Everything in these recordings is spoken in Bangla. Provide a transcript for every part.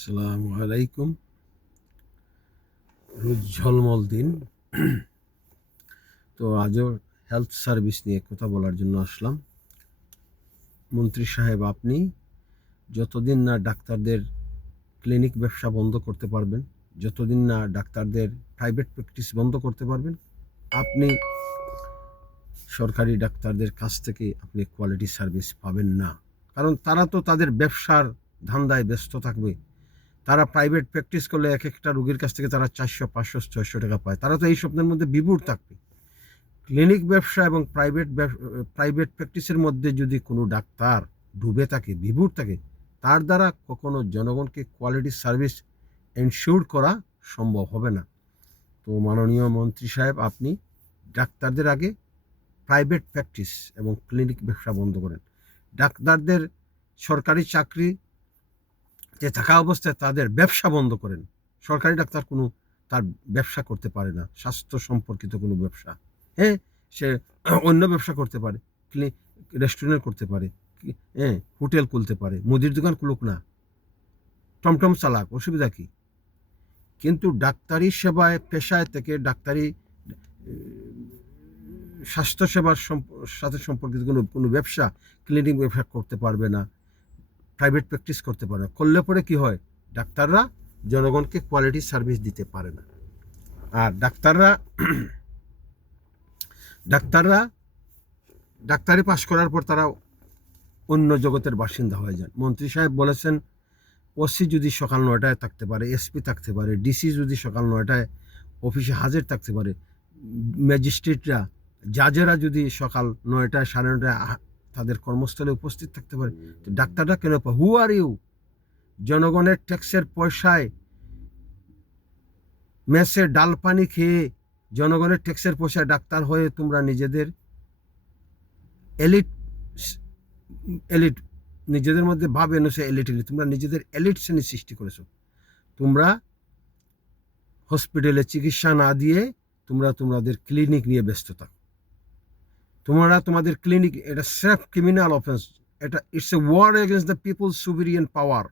আসসালামু আলাইকুম। রোজ ঝলমল দিন। তো আজও হেলথ সার্ভিস নিয়ে কথা বলার জন্য আসলাম। মন্ত্রী সাহেব, আপনি যতদিন না ডাক্তারদের ক্লিনিক ব্যবসা বন্ধ করতে পারবেন, যতদিন না ডাক্তারদের প্রাইভেট প্র্যাকটিস বন্ধ করতে পারবেন, আপনি সরকারি ডাক্তারদের কাছ থেকে আপনি কোয়ালিটি সার্ভিস পাবেন না। কারণ তারা তো তাদের ব্যবসার ধান্দায় ব্যস্ত থাকবে। তারা প্রাইভেট প্র্যাকটিস করলে এক একটা রোগীর কাছ থেকে তারা 400, 500, 600 টাকা পায়। তারা তো এই স্বপ্নের মধ্যে বিভোর থাকবে। ক্লিনিক ব্যবসা এবং প্রাইভেট প্র্যাকটিসের মধ্যে যদি কোনো ডাক্তার ডুবে থাকে, বিভোর থাকে, তার দ্বারা কখনো জনগণকে কোয়ালিটি সার্ভিস এনশিওর করা সম্ভব হবে না। তো মাননীয় মন্ত্রী সাহেব, আপনি ডাক্তারদের আগে প্রাইভেট প্র্যাকটিস এবং ক্লিনিক ব্যবসা বন্ধ করেন। ডাক্তারদের সরকারি চাকরি যে থাকা অবস্থায় তাদের ব্যবসা বন্ধ করেন। সরকারি ডাক্তার কোনো তার ব্যবসা করতে পারে না, স্বাস্থ্য সম্পর্কিত কোনো ব্যবসা। হ্যাঁ, সে অন্য ব্যবসা করতে পারে, রেস্টুরেন্ট করতে পারে, হ্যাঁ, হোটেল খুলতে পারে, মুদির দোকান খুলুক না, টমটম চালাক, অসুবিধা কি? কিন্তু ডাক্তারি সেবায় পেশায় থেকে ডাক্তারি স্বাস্থ্যসেবার সাথে সম্পর্কিত কোনো ব্যবসা, ক্লিনিক ব্যবসা করতে পারবে না, প্রাইভেট প্র্যাকটিস করতে পারে না। করলে পরে কি হয়? ডাক্তাররা জনগণকে কোয়ালিটি সার্ভিস দিতে পারে না। আর ডাক্তারি পাশ করার পর তারা অন্য জগতের বাসিন্দা হয়ে যান। মন্ত্রী সাহেব বলেছেন, ওসি যদি সকাল 9টায় থাকতে পারে, এসপি থাকতে পারে, ডিসি যদি সকাল 9টায় অফিসে হাজির থাকতে পারে, ম্যাজিস্ট্রেটরা, জাজেরা যদি সকাল 9টায় 9:30টায় তাদের কর্মস্থলে উপস্থিত থাকতে পারে, তো ডাক্তাররা কেন? হু আর ইউ? জনগণের ট্যাক্সের পয়সায় মেসে ডাল পানি খেয়ে জনগণের ট্যাক্সের পয়সায় ডাক্তার হয়ে তোমরা নিজেদের এলিট এলিট নিজেদের মধ্যে ভাবে সে এলিট, তোমরা নিজেদের এলিট শ্রেণী সৃষ্টি করেছো। তোমরা হসপিটালে চিকিৎসা না দিয়ে তোমরা তোমাদের ক্লিনিক নিয়ে ব্যস্ত থাকো। তোমাদের ক্লিনিক, এটা সেলফ ক্রিমিনাল অফেন্স। এটা it's a war against the people's sovereign power,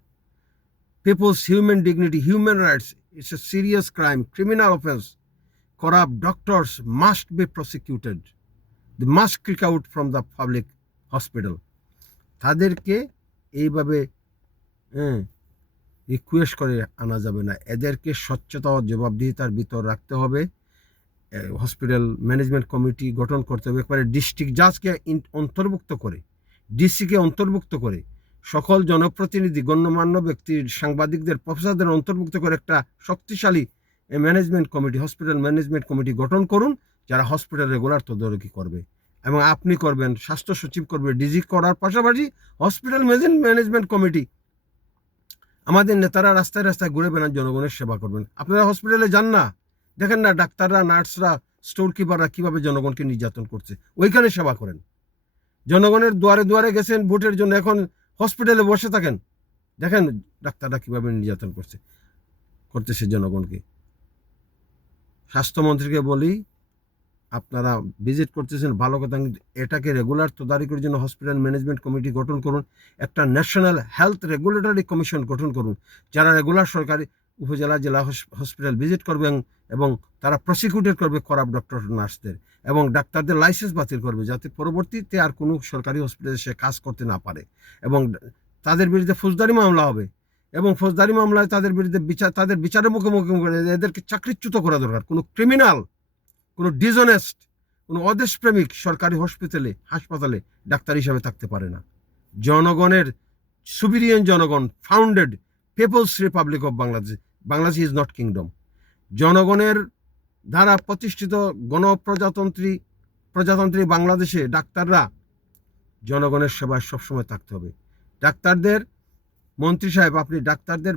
people's human dignity, human rights. It's a serious crime, criminal offense. Corrupt doctors must be prosecuted. They must kick out from the public hospital. তাদেরকে এইভাবে রিকোয়েস্ট করে আনা যাবে না। এদেরকে স্বচ্ছতা ও জবাবদিহিতার ভিতর রাখতে হবে। হসপিটাল ম্যানেজমেন্ট কমিটি গঠন করতে হবে, একবারে ডিস্ট্রিক্ট জাজকে অন্তর্ভুক্ত করে, ডিসিকে অন্তর্ভুক্ত করে, সকল জনপ্রতিনিধি, গণ্যমান্য ব্যক্তির, সাংবাদিকদের, প্রফেসরদের অন্তর্ভুক্ত করে একটা শক্তিশালী management committee, hospital management committee গঠন করুন, যারা হসপিটাল রেগুলার তদারকি করবে। এবং আপনি করবেন, স্বাস্থ্য সচিব করবে, ডিজি করার পাশাপাশি হসপিটাল ম্যানেজমেন্ট কমিটি। আমাদের নেতারা রাস্তায় রাস্তায় ঘুরে বেড়ান, জনগণের সেবা করবেন। আপনারা হসপিটালে যান না, দেখেন না ডাক্তাররা, নার্সরা, স্টোর কিপাররা কীভাবে জনগণকে নির্যাতন করছে, ওইখানে সেবা করেন। জনগণের দুয়ারে দুয়ারে গেছেন ভোটের জন্য, এখন হসপিটালে বসে থাকেন, দেখেন ডাক্তাররা কীভাবে নির্যাতন করতেছে জনগণকে। স্বাস্থ্যমন্ত্রীকে বলি, আপনারা ভিজিট করতেছেন ভালো কথা, কিন্তু এটাকে রেগুলার তদারকির জন্য হসপিটাল ম্যানেজমেন্ট কমিটি গঠন করুন, একটা ন্যাশনাল হেলথ রেগুলেটরি কমিশন গঠন করুন, যারা রেগুলার সরকারি উপজেলা জেলা হসপিটাল ভিজিট করবেন এবং তারা প্রসিকিউটেড করবে করাপ্ট ডক্টর নার্সদের, এবং ডাক্তারদের লাইসেন্স বাতিল করবে, যাতে পরবর্তীতে আর কোনো সরকারি হসপিটালে সে কাজ করতে না পারে। এবং তাদের বিরুদ্ধে ফৌজদারি মামলা হবে, এবং ফৌজদারি মামলায় তাদের বিরুদ্ধে তাদের বিচারের মুখোমুখি করে এদেরকে চাকরিচ্যুত করা দরকার। কোনো ক্রিমিনাল, কোনো ডিসঅনেস্ট, কোনো অদেশপ্রেমিক সরকারি হাসপাতালে ডাক্তার হিসাবে থাকতে পারে না। জনগণের সুবিরিয়ান জনগণ, founded People's Republic of Bangladesh, Bangladesh is not kingdom. জনগণের দ্বারা প্রতিষ্ঠিত প্রজাতন্ত্রী বাংলাদেশে ডাক্তাররা জনগণের সেবায় সবসময় থাকতে হবে। ডাক্তারদের, মন্ত্রী সাহেব, আপনি ডাক্তারদের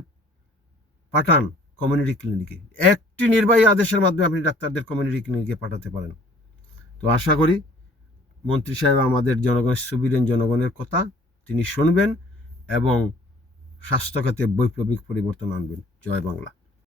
পাঠান কমিউনিটি ক্লিনিকে, একটি নির্বাহী আদেশের মাধ্যমে আপনি ডাক্তারদের কমিউনিটি ক্লিনিকে পাঠাতে পারেন। তো আশা করি মন্ত্রী সাহেব আমাদের জনগণের সুবিরেন জনগণের কথা তিনি শুনবেন এবং স্বাস্থ্য খাতে বৈপ্লবিক পরিবর্তন আনবেন। জয় বাংলা।